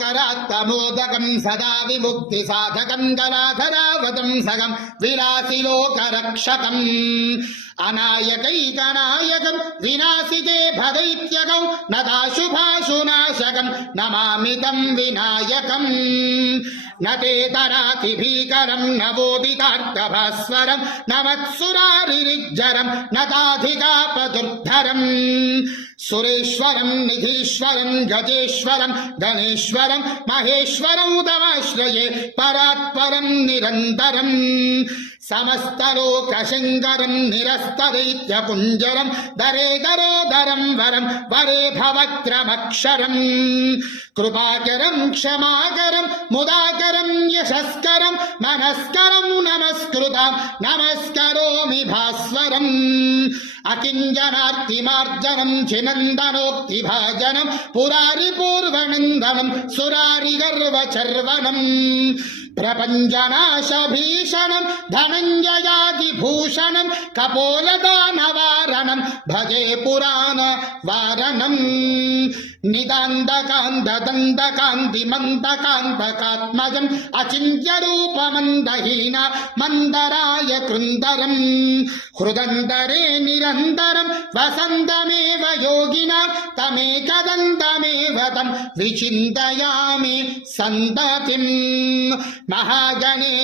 करात्तमोदकं सदा विमुक्ति साधकं गलाधरावतं सगं विलासि लोकरक्षकम् अनायकैकनायकं विनाशिके भदैत्यकं नदाशुभाशुनाशकं नमामि तं विनायकम् न ते तराति भीकरं नवोदितार्कभास्वरं नमत्सुरारिरिज्जरं नताधिकापदुर्धरम् सुरेश्वरं निधीश्वरं गजेश्वरं गणेश्वरं महेश्वरं तमाश्रये परात्परं निरन्तरम् समस्तलोकशङ्करं निरस्तदैत्यपुञ्जरं दरे दरोदरं वरं वरे भवक्रमक्षरम् कृपाकरं क्षमाकरं मुदाकरं यशस्करं मनस्करं नमस्कृतं नमस्करोमि भास्वरम् अकिञ्जनार्तिमार्जनं चिनन्दनोक्तिभाजनं पुरारिपूर्वनन्दनं सुरारिगर्वचर्वणम् प्रपञ्चनाशभीषणं धनञ्जयादिभूषणं कपोलदानवारणं भजे पुराणवारणम् निदान्तकान्तदन्तकान्तिमन्तकान्तकात्मजम् अचिन्त्यरूपमन्दहीन मन्दराय कृन्दरम् हृदन्तरे निरन्तरं वसन्तमेव योगिना तमेकदन्तमेव तं विचिन्तयामि सन्ततिम् महागणे